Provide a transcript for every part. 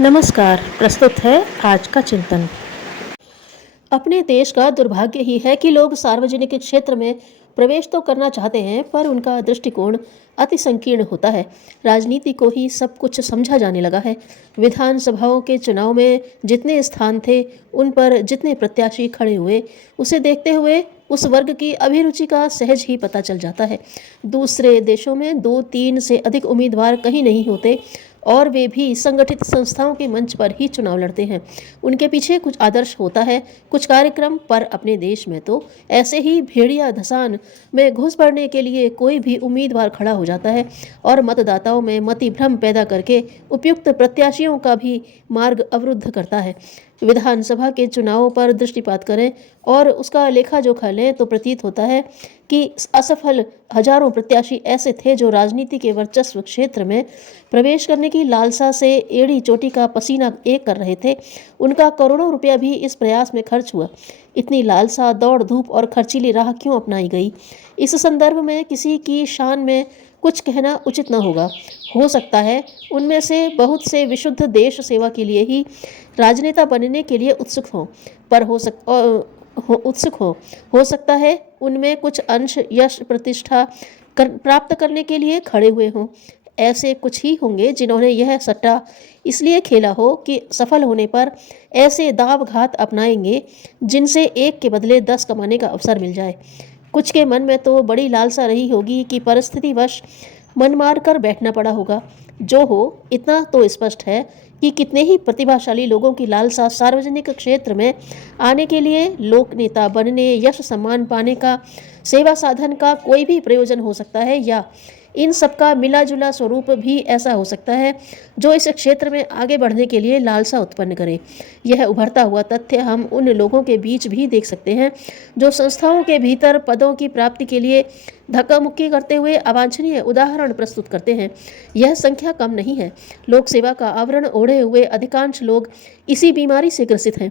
नमस्कार। प्रस्तुत है आज का चिंतन। अपने देश का दुर्भाग्य ही है कि लोग सार्वजनिक क्षेत्र में प्रवेश तो करना चाहते हैं, पर उनका दृष्टिकोण अति संकीर्ण होता है। राजनीति को ही सब कुछ समझा जाने लगा है। विधानसभाओं के चुनाव में जितने स्थान थे, उन पर जितने प्रत्याशी खड़े हुए, उसे देखते हुए उस वर्ग की अभिरुचि का सहज ही पता चल जाता है। दूसरे देशों में 2-3 से अधिक उम्मीदवार कहीं नहीं होते, और वे भी संगठित संस्थाओं के मंच पर ही चुनाव लड़ते हैं। उनके पीछे कुछ आदर्श होता है, कुछ कार्यक्रम। पर अपने देश में तो ऐसे ही भेड़िया धसान में घुस पड़ने के लिए कोई भी उम्मीदवार खड़ा हो जाता है और मतदाताओं में मतिभ्रम पैदा करके उपयुक्त प्रत्याशियों का भी मार्ग अवरुद्ध करता है। विधानसभा के चुनावों पर दृष्टिपात करें और उसका लेखा जोखा लें तो प्रतीत होता है कि असफल हजारों प्रत्याशी ऐसे थे जो राजनीति के वर्चस्व क्षेत्र में प्रवेश करने की लालसा से एड़ी चोटी का पसीना एक कर रहे थे। उनका करोड़ों रुपया भी इस प्रयास में खर्च हुआ। इतनी लालसा, दौड़ धूप और खर्चीली राह क्यों अपनाई गई? इस संदर्भ में किसी की शान में कुछ कहना उचित न होगा। हो सकता है उनमें से बहुत से विशुद्ध देश सेवा के लिए ही राजनेता बनने के लिए उत्सुक हों, पर हो सकता है उनमें कुछ अंश यश प्रतिष्ठा प्राप्त करने के लिए खड़े हुए हों। ऐसे कुछ ही होंगे जिन्होंने यह सट्टा इसलिए खेला हो कि सफल होने पर ऐसे दाव घात अपनाएंगे जिनसे एक के बदले 10 कमाने का अवसर मिल जाए। कुछ के मन में तो बड़ी लालसा रही होगी कि परिस्थितिवश मन मार कर बैठना पड़ा होगा। जो हो, इतना तो स्पष्ट है कि कितने ही प्रतिभाशाली लोगों की लालसा सार्वजनिक क्षेत्र में आने के लिए, लोक नेता बनने, यश सम्मान पाने का, सेवा साधन का कोई भी प्रयोजन हो सकता है, या इन सबका मिला जुला स्वरूप भी ऐसा हो सकता है जो इस क्षेत्र में आगे बढ़ने के लिए लालसा उत्पन्न करे। यह उभरता हुआ तथ्य हम उन लोगों के बीच भी देख सकते हैं जो संस्थाओं के भीतर पदों की प्राप्ति के लिए धक्का मुक्की करते हुए अवांछनीय उदाहरण प्रस्तुत करते हैं। यह संख्या कम नहीं है। लोक सेवा का आवरण ओढ़े हुए अधिकांश लोग इसी बीमारी से ग्रसित हैं।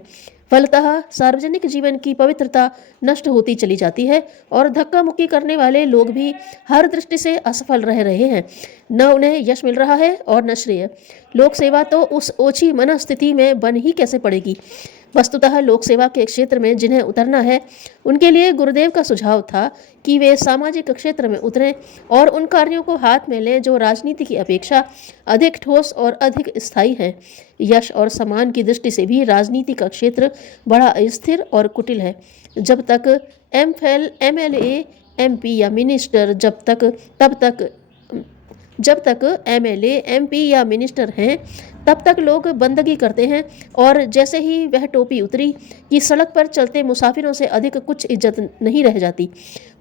फलतः सार्वजनिक जीवन की पवित्रता नष्ट होती चली जाती है और धक्का मुक्की करने वाले लोग भी हर दृष्टि से असफल रह रहे हैं। न उन्हें यश मिल रहा है और न श्रेय। लोक सेवा तो उस ओछी मनस्थिति में बन ही कैसे पड़ेगी? वस्तुतः लोक सेवा के क्षेत्र में जिन्हें उतरना है, उनके लिए गुरुदेव का सुझाव था कि वे सामाजिक क्षेत्र में उतरें और उन कार्यों को हाथ में लें जो राजनीति की अपेक्षा अधिक ठोस और अधिक स्थायी हैं। यश और सम्मान की दृष्टि से भी राजनीति का क्षेत्र बड़ा अस्थिर और कुटिल है। जब तक एमफिल, एमएलए, एमपी या मिनिस्टर जब तक एमएलए, एमपी या मिनिस्टर हैं, तब तक लोग बंदगी करते हैं, और जैसे ही वह टोपी उतरी कि सड़क पर चलते मुसाफिरों से अधिक कुछ इज्जत नहीं रह जाती।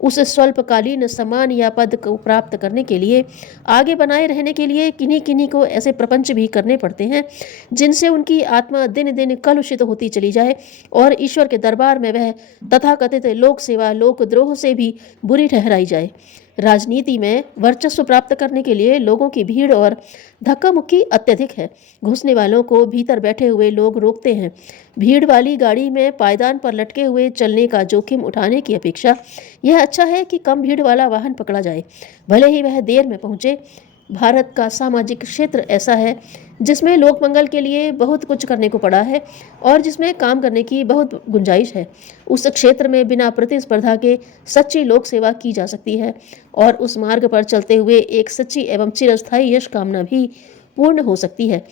उस स्वल्पकालीन सम्मान या पद को प्राप्त करने के लिए, आगे बनाए रहने के लिए किन्हीं किन्हीं को ऐसे प्रपंच भी करने पड़ते हैं जिनसे उनकी आत्मा दिन दिन कलुषित होती चली जाए और ईश्वर के दरबार में वह तथाकथित लोक सेवा लोकद्रोह से भी बुरी ठहराई जाए। राजनीति में वर्चस्व प्राप्त करने के लिए लोगों की भीड़ और धक्का मुक्की अत्यधिक है। घुसने वालों को भीतर बैठे हुए लोग रोकते हैं। भीड़ वाली गाड़ी में पायदान पर लटके हुए चलने का जोखिम उठाने की अपेक्षा यह अच्छा है कि कम भीड़ वाला वाहन पकड़ा जाए, भले ही वह देर में पहुंचे। भारत का सामाजिक क्षेत्र ऐसा है जिसमें लोक मंगल के लिए बहुत कुछ करने को पड़ा है और जिसमें काम करने की बहुत गुंजाइश है। उस क्षेत्र में बिना प्रतिस्पर्धा के सच्ची लोक सेवा की जा सकती है और उस मार्ग पर चलते हुए एक सच्ची एवं चिरस्थायी यश कामना भी पूर्ण हो सकती है।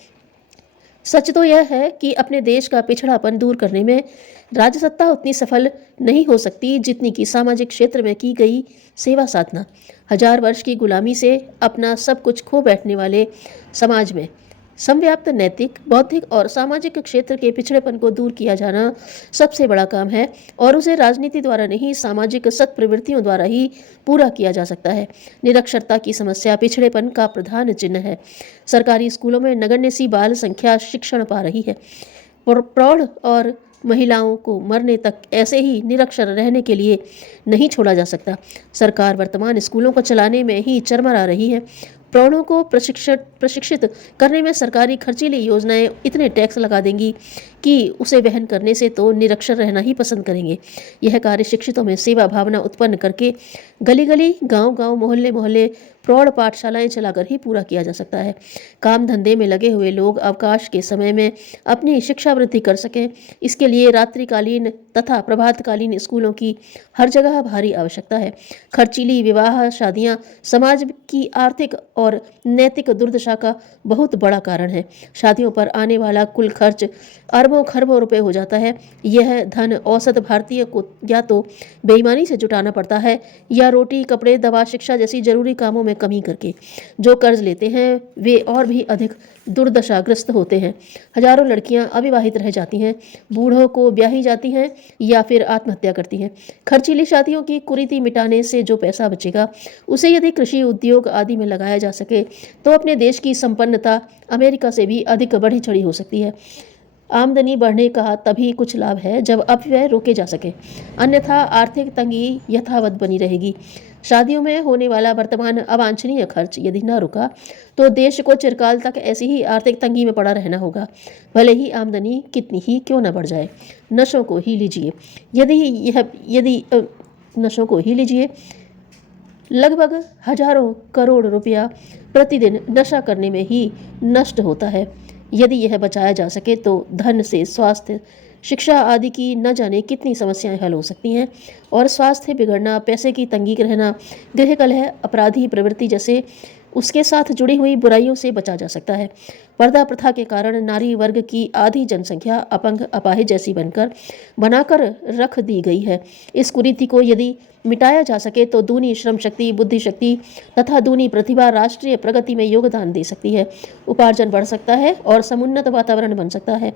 सच तो यह है कि अपने देश का पिछड़ापन दूर करने में राजसत्ता उतनी सफल नहीं हो सकती जितनी कि सामाजिक क्षेत्र में की गई सेवा साधना। 1000 वर्ष की गुलामी से अपना सब कुछ खो बैठने वाले समाज में समव्याप्त नैतिक, बौद्धिक और सामाजिक क्षेत्र के पिछड़ेपन को दूर किया जाना सबसे बड़ा काम है, और उसे राजनीति द्वारा नहीं, सामाजिक सत्प्रवृत्तियों द्वारा ही पूरा किया जा सकता है। निरक्षरता की समस्या पिछड़ेपन का प्रधान चिन्ह है। सरकारी स्कूलों में नगण्य सी बाल संख्या शिक्षण पा रही है। प्रौढ़ और महिलाओं को मरने तक ऐसे ही निरक्षर रहने के लिए नहीं छोड़ा जा सकता। सरकार वर्तमान स्कूलों को चलाने में ही चरमरा रही है। प्रौढ़ों को प्रशिक्षित करने में सरकारी खर्चीली योजनाएं इतने टैक्स लगा देंगी कि उसे वहन करने से तो निरक्षर रहना ही पसंद करेंगे। यह कार्य शिक्षितों में सेवा भावना उत्पन्न करके गली गली, गांव गांव, मोहल्ले मोहल्ले प्रौढ़ पाठशालाएं चलाकर ही पूरा किया जा सकता है। काम धंधे में लगे हुए लोग अवकाश के समय में अपनी शिक्षा वृद्धि कर सकें, इसके लिए रात्रिकालीन तथा प्रभातकालीन स्कूलों की हर जगह भारी आवश्यकता है। खर्चीली विवाह शादियां समाज की आर्थिक और नैतिक दुर्दशा का बहुत बड़ा कारण है। शादियों पर आने वाला कुल खर्च अरबों खरबों रुपए हो जाता है। यह धन औसत भारतीय को या तो बेईमानी से जुटाना पड़ता है या रोटी, कपड़े, दवा, शिक्षा जैसी जरूरी कामों में कमी करके। जो कर्ज लेते हैं वे और भी अधिक दुर्दशाग्रस्त होते हैं। हजारों लड़कियां अविवाहित रह जाती हैं, बूढ़ों को ब्याही जाती हैं या फिर आत्महत्या करती हैं। खर्चीली शादियों की कुरीति मिटाने से जो पैसा बचेगा उसे यदि कृषि, उद्योग आदि में लगाया जा सके तो अपने देश की संपन्नता अमेरिका से भी अधिक बढ़ी चढ़ी हो सकती है। आमदनी बढ़ने का तभी कुछ लाभ है जब अपव्यय रोके जा सके, अन्यथा आर्थिक तंगी यथावत बनी रहेगी। शादियों में होने वाला वर्तमान अवांछनीय खर्च यदि न रुका तो देश को चिरकाल तक ऐसी ही आर्थिक तंगी में पड़ा रहना होगा, भले ही आमदनी कितनी ही क्यों न बढ़ जाए। नशों को ही लीजिए, नशों को ही लीजिए। लगभग हजारों करोड़ रुपया प्रतिदिन नशा करने में ही नष्ट होता है। यदि यह बचाया जा सके तो धन से स्वास्थ्य, शिक्षा आदि की न जाने कितनी समस्याएं हल हो सकती हैं और स्वास्थ्य बिगड़ना, पैसे की तंगी रहना, गृह कलह, अपराधी प्रवृत्ति जैसे उसके साथ जुड़ी हुई बुराइयों से बचा जा सकता है। पर्दा प्रथा के कारण नारी वर्ग की आधी जनसंख्या अपंग, अपाहिज जैसी बनाकर रख दी गई है। इस कुरीति को यदि मिटाया जा सके तो दूनी श्रम शक्ति, बुद्धि शक्ति तथा दूनी प्रतिभा राष्ट्रीय प्रगति में योगदान दे सकती है। उपार्जन बढ़ सकता है और समुन्नत वातावरण बन सकता है।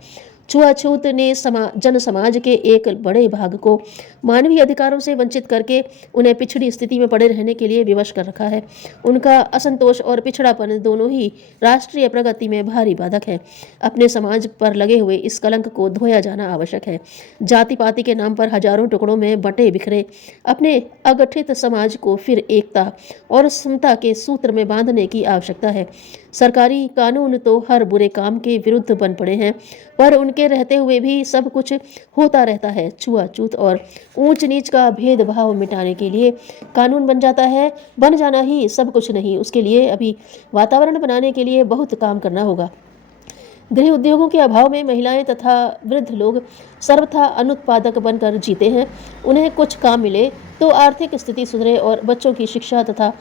छुआछूत ने जन समाज के एक बड़े भाग को मानवीय अधिकारों से वंचित करके उन्हें पिछड़ी स्थिति में पड़े रहने के लिए विवश कर रखा है। उनका असंतोष और पिछड़ापन दोनों ही राष्ट्रीय प्रगति में भारी बाधक है। अपने समाज पर लगे हुए इस कलंक को धोया जाना आवश्यक है। जाति पाति के नाम पर हजारों टुकड़ों में बंटे बिखरे अपने अगठित समाज को फिर एकता और समता के सूत्र में बांधने की आवश्यकता है। सरकारी कानून तो हर बुरे काम के विरुद्ध बन पड़े हैं, पर उनके रहते हुए भी सब कुछ होता रहता है। छुआछूत और ऊंच नीच का भेदभाव मिटाने के लिए कानून बन जाना ही सब कुछ नहीं, उसके लिए अभी वातावरण बनाने के लिए बहुत काम करना होगा। गृह उद्योगों के अभाव में महिलाएं तथा वृद्ध लोग सर्वथा अनुत्पादक बनकर जीते हैं। उन्हें कुछ काम मिले तो आर्थिक स्थिति सुधरे और बच्चों की शिक्षा तथा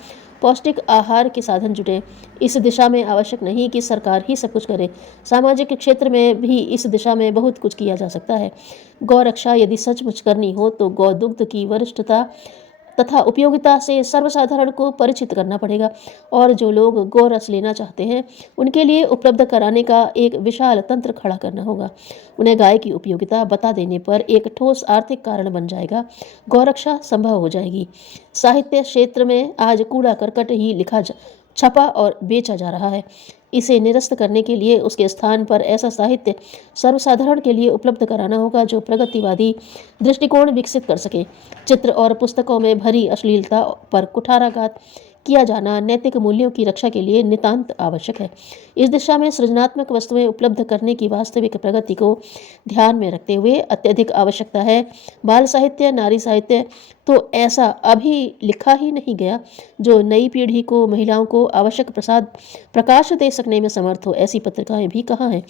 पौष्टिक आहार के साधन जुटे। इस दिशा में आवश्यक नहीं कि सरकार ही सब कुछ करे, सामाजिक क्षेत्र में भी इस दिशा में बहुत कुछ किया जा सकता है। गौ रक्षा यदि सचमुच करनी हो तो गौ दुग्ध की वरिष्ठता तथा उपयोगिता से सर्वसाधारण को परिचित करना पड़ेगा और जो लोग गौ रस लेना चाहते हैं उनके लिए उपलब्ध कराने का एक विशाल तंत्र खड़ा करना होगा। उन्हें गाय की उपयोगिता बता देने पर एक ठोस आर्थिक कारण बन जाएगा, गौरक्षा संभव हो जाएगी। साहित्य क्षेत्र में आज कूड़ा करकट ही छपा और बेचा जा रहा है। इसे निरस्त करने के लिए उसके स्थान पर ऐसा साहित्य सर्वसाधारण के लिए उपलब्ध कराना होगा जो प्रगतिवादी दृष्टिकोण विकसित कर सके। चित्र और पुस्तकों में भरी अश्लीलता पर कुठाराघात किया जाना नैतिक मूल्यों की रक्षा के लिए नितांत आवश्यक है। इस दिशा में सृजनात्मक वस्तुएं उपलब्ध करने की वास्तविक प्रगति को ध्यान में रखते हुए अत्यधिक आवश्यकता है। बाल साहित्य, नारी साहित्य तो ऐसा अभी लिखा ही नहीं गया जो नई पीढ़ी को, महिलाओं को आवश्यक प्रकाश दे सकने में समर्थ हो। ऐसी पत्रिकाएं भी कहाँ हैं।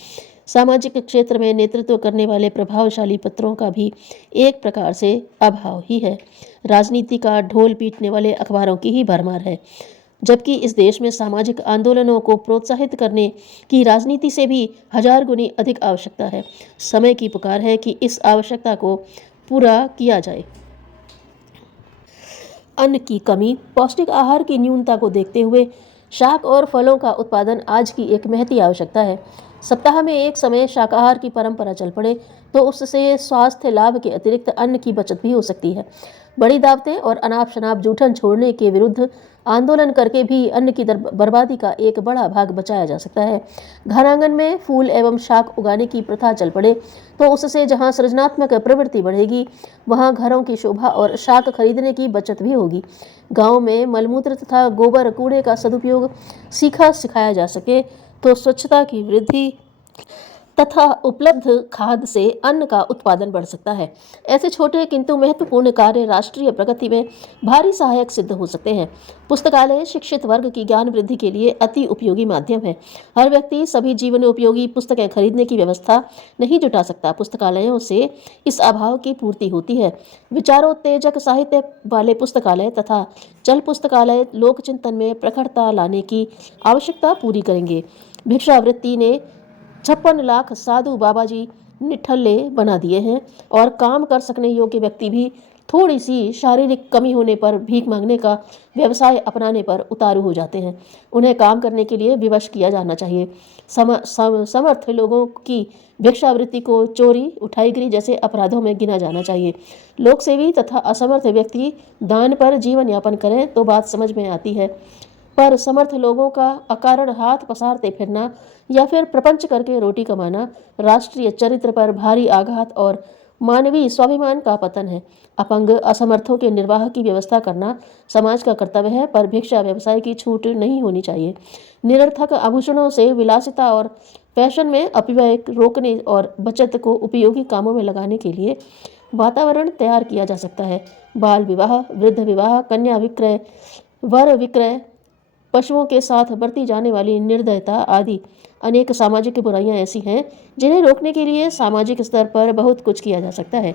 सामाजिक क्षेत्र में नेतृत्व करने वाले प्रभावशाली पत्रों का भी एक प्रकार से अभाव ही है। राजनीति का ढोल पीटने वाले अखबारों की ही भरमार है, जबकि इस देश में सामाजिक आंदोलनों को प्रोत्साहित करने की राजनीति से भी 1000 गुनी अधिक आवश्यकता है। समय की पुकार है कि इस आवश्यकता को पूरा किया जाए। अन्न की कमी, पौष्टिक आहार की न्यूनता को देखते हुए शाक और फलों का उत्पादन आज की एक महती आवश्यकता है। सप्ताह में एक समय शाकाहार की परंपरा चल पड़े तो उससे स्वास्थ्य लाभ के अतिरिक्त अन्न की बचत भी हो सकती है। बड़ी दावतें और अनाप शनाप जूठन छोड़ने के विरुद्ध आंदोलन करके भी अन्न की बर्बादी का एक बड़ा भाग बचाया जा सकता है। घर आंगन में फूल एवं शाक उगाने की प्रथा चल पड़े तो उससे जहां सृजनात्मक प्रवृत्ति बढ़ेगी वहां घरों की शोभा और शाक खरीदने की बचत भी होगी। गांव में मलमूत्र तथा गोबर कूड़े का सदुपयोग सिखाया जा सके तो स्वच्छता की वृद्धि तथा उपलब्ध खाद से अन्न का उत्पादन बढ़ सकता है। ऐसे छोटे किंतु महत्वपूर्ण कार्य राष्ट्रीय प्रगति में भारी सहायक सिद्ध हो सकते हैं। पुस्तकालय शिक्षित वर्ग की ज्ञान वृद्धि के लिए अति उपयोगी माध्यम है। हर व्यक्ति सभी जीवन उपयोगी पुस्तकें खरीदने की व्यवस्था नहीं जुटा सकता। पुस्तकालयों से इस अभाव की पूर्ति होती है। विचारोत्तेजक साहित्य वाले पुस्तकालय तथा चल पुस्तकालय लोक चिंतन में प्रखरता लाने की आवश्यकता पूरी करेंगे। भिक्षावृत्ति ने 56 लाख साधु बाबा जी निठल्ले बना दिए हैं और काम कर सकने योग्य व्यक्ति भी थोड़ी सी शारीरिक कमी होने पर भीख मांगने का व्यवसाय अपनाने पर उतारू हो जाते हैं। उन्हें काम करने के लिए विवश किया जाना चाहिए। समर्थ लोगों की भिक्षावृत्ति को चोरी, उठाईगिरी जैसे अपराधों में गिना जाना चाहिए। लोकसेवी तथा असमर्थ व्यक्ति दान पर जीवन यापन करें तो बात समझ में आती है, पर समर्थ लोगों का अकारण हाथ पसारते फिरना या फिर प्रपंच करके रोटी कमाना राष्ट्रीय चरित्र पर भारी आघात और मानवीय स्वाभिमान का पतन है। अपंग असमर्थों के निर्वाह की व्यवस्था करना समाज का कर्तव्य है, पर भिक्षा व्यवसाय की छूट नहीं होनी चाहिए। निरर्थक आभूषणों से विलासिता और फैशन में अपव्यय रोकने और बचत को उपयोगी कामों में लगाने के लिए वातावरण तैयार किया जा सकता है। बाल विवाह, वृद्ध विवाह, कन्या विक्रय, वर विक्रय, पशुओं के साथ बरती जाने वाली निर्दयता आदि अनेक सामाजिक बुराइयां ऐसी हैं जिन्हें रोकने के लिए सामाजिक स्तर पर बहुत कुछ किया जा सकता है।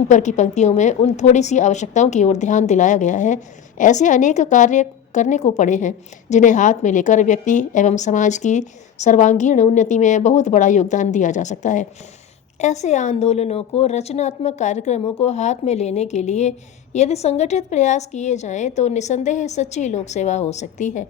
ऊपर की पंक्तियों में उन थोड़ी सी आवश्यकताओं की ओर ध्यान दिलाया गया है। ऐसे अनेक कार्य करने को पड़े हैं जिन्हें हाथ में लेकर व्यक्ति एवं समाज की सर्वांगीण उन्नति में बहुत बड़ा योगदान दिया जा सकता है। ऐसे आंदोलनों को, रचनात्मक कार्यक्रमों को हाथ में लेने के लिए यदि संगठित प्रयास किए जाएं तो निसंदेह सच्ची लोक सेवा हो सकती है।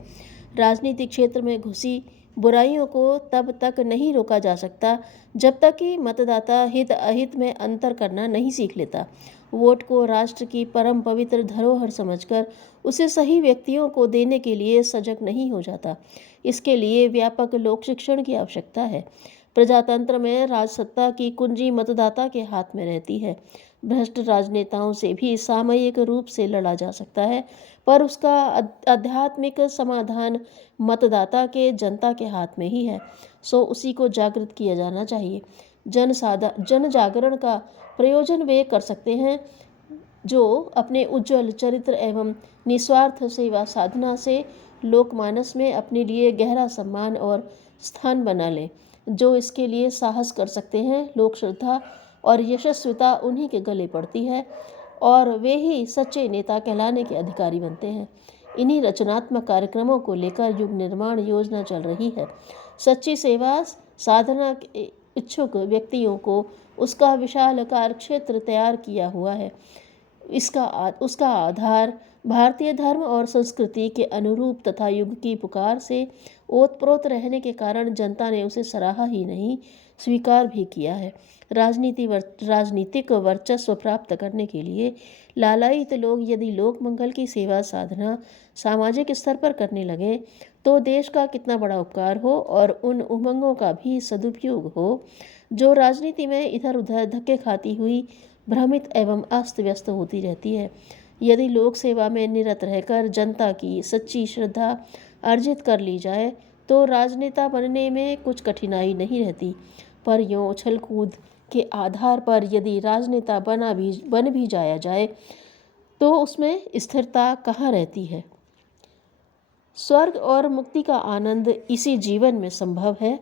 राजनीतिक क्षेत्र में घुसी बुराइयों को तब तक नहीं रोका जा सकता जब तक कि मतदाता हित अहित में अंतर करना नहीं सीख लेता। वोट को राष्ट्र की परम पवित्र धरोहर समझकर उसे सही व्यक्तियों को देने के लिए सजग नहीं हो जाता। इसके लिए व्यापक लोक शिक्षण की आवश्यकता है। प्रजातंत्र में राजसत्ता की कुंजी मतदाता के हाथ में रहती है। भ्रष्ट राजनेताओं से भी सामयिक रूप से लड़ा जा सकता है, पर उसका आध्यात्मिक समाधान मतदाता के, जनता के हाथ में ही है। सो उसी को जागृत किया जाना चाहिए। जन जागरण का प्रयोजन वे कर सकते हैं जो अपने उज्जवल चरित्र एवं निस्वार्थ सेवा साधना से लोकमानस में अपने लिए गहरा सम्मान और स्थान बना लें। जो इसके लिए साहस कर सकते हैं, लोक श्रद्धा और यशस्विता उन्हीं के गले पड़ती है और वे ही सच्चे नेता कहलाने के अधिकारी बनते हैं। इन्हीं रचनात्मक कार्यक्रमों को लेकर युग निर्माण योजना चल रही है। सच्ची सेवा साधना के इच्छुक व्यक्तियों को उसका विशाल कार्यक्षेत्र तैयार किया हुआ है। उसका आधार भारतीय धर्म और संस्कृति के अनुरूप तथा युग की पुकार से ओतप्रोत रहने के कारण जनता ने उसे सराहा ही नहीं, स्वीकार भी किया है। राजनीतिक वर्चस्व प्राप्त करने के लिए लालायित लोग यदि लोक मंगल की सेवा साधना सामाजिक स्तर पर करने लगे तो देश का कितना बड़ा उपकार हो और उन उमंगों का भी सदुपयोग हो जो राजनीति में इधर उधर धक्के खाती हुई भ्रमित एवं अस्त व्यस्त होती रहती है। यदि लोक सेवा में निरत रहकर जनता की सच्ची श्रद्धा अर्जित कर ली जाए तो राजनेता बनने में कुछ कठिनाई नहीं रहती, पर यूँ उछल कूद के आधार पर यदि राजनेता बन भी जाया जाए तो उसमें स्थिरता कहाँ रहती है। स्वर्ग और मुक्ति का आनंद इसी जीवन में संभव है।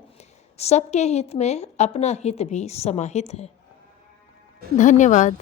सबके हित में अपना हित भी समाहित है। धन्यवाद।